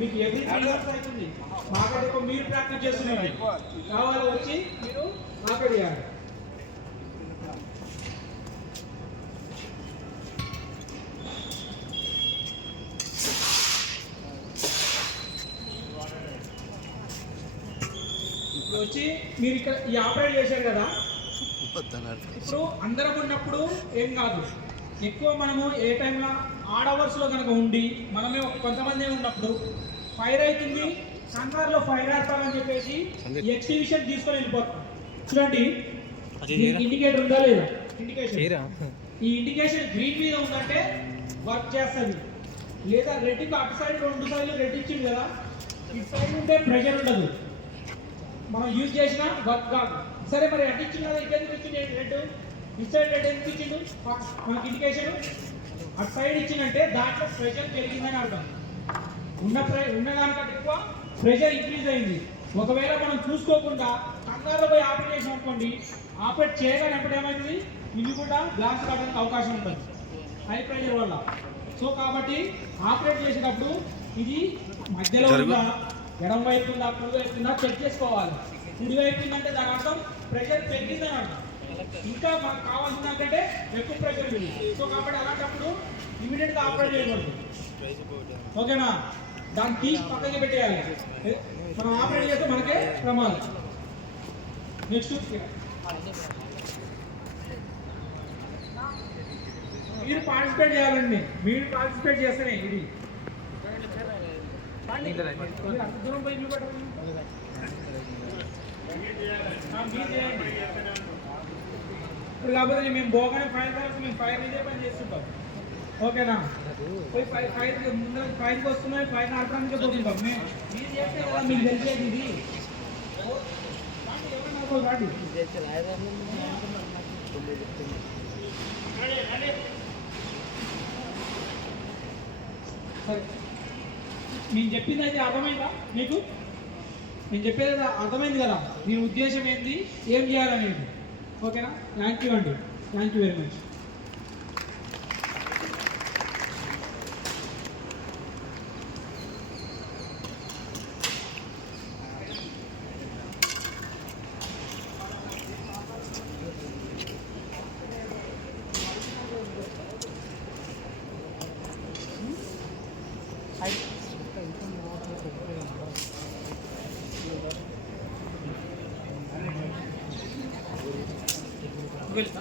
మీకు every 3 hours అవుతుంది. మాకడికి మీరు ప్రాక్టీస్ చేస్తున్నారు కావాలి వచ్చి మీరు మాట్లాడియాలి. వచ్చి మీరు ఇక్కడ ఈ ఆపరేట్ చేశారు కదా, ఇప్పుడు అందరం ఉన్నప్పుడు ఏం కాదు. ఎక్కువ మనము ఏ టైంలో ఆడ్ అవర్స్లో కనుక ఉండి మనమే కొంతమంది ఉన్నప్పుడు ఫైర్ అవుతుంది, సంగార్లో ఫైర్ ఆడతామని చెప్పేసి ఎగ్జిబిషన్ తీసుకొని వెళ్ళిపోతాం. చూడండి ఇండికేటర్ ఉందా లేదా, ఇండికేషన్ ఈ ఇండికేషన్ గ్రీన్ మీద ఉందంటే వర్క్ చేస్తుంది, లేదా రెడ్కి అటు సైడ్ 2 సైడ్లు రెడ్ ఇచ్చింది కదా, ఇటు సైడ్ ఉంటే ప్రెషర్ ఉండదు, మనం యూజ్ చేసిన వర్క్ కాదు. సరే మరి అటు ఇచ్చింది కదా, ఇటు ఎందుకు ఇచ్చింది రెడ్, ఇటు సైడ్ రెడ్ ఎందుకు ఇచ్చిండు మనకి ఇండికేషన్, అటు సైడ్ ఇచ్చిందంటే దాంట్లో ప్రెషర్ పెరిగిందని అర్థం. ఉన్నదానికంటే ఎక్కువ ప్రెషర్ ఇంక్రీజ్ అయింది. ఒకవేళ మనం చూసుకోకుండా కంగారులో పోయి ఆపరేట్ చేసాం అనుకోండి, ఆపరేట్ చేయగానే ఏమైంది ఇది కూడా గ్లాస్ కావడానికి అవకాశం ఉంటుంది హై ప్రెషర్ వల్ల. సో కాబట్టి ఆపరేట్ చేసేటప్పుడు ఇది మధ్యలో ఉందా, ఎడం వైపు ఉందా, కుడి వైపు ఉందా చెక్ చేసుకోవాలి. కుడి వైపు ఉందంటే దాని అర్థం ప్రెషర్ పెరిగిందని అర్థం, ఇంకా మనకు కావాల్సిన దానికంటే ఎక్కువ ప్రెషర్ ఉంది. సో కాబట్టి అలాంటప్పుడు ఇమీడియట్గా ఆపరేట్ చేయకూడదు. ఓకేనా, దాన్ని తీసి పక్కకి పెట్టేయాలి. మనం ఆపరేట్ చేస్తే మనకే ప్రమాదం. నెక్స్ట్ మీరు పార్టిసిపేట్ చేయాలండి, మీరు పార్టిసిపేట్ చేస్తేనే ఇది అంత దూరం పోయి లేకపోతే మేము పోగానే ఫైర్ తర్వాత మేము ఫైర్ ఇదే పని చేస్తుంటాం. ఓకేనా, పోయి ఫైర్ ముందు ఫైర్కి వస్తున్నాయి, ఫైర్ ఆడటానికి పోతుంటాం. మీరు చేస్తే కదా మీకు తెలిసేది ఇది. సరే నేను చెప్పింది అయితే అర్థమైందా మీకు? నేను చెప్పేది అర్థమైంది కదా, దీని ఉద్దేశం ఏంటి, ఏం చేయాలనేది. ఓకేనా, థ్యాంక్ యూ అండి, థ్యాంక్ యూ వెరీ మచ్. వెళ్తా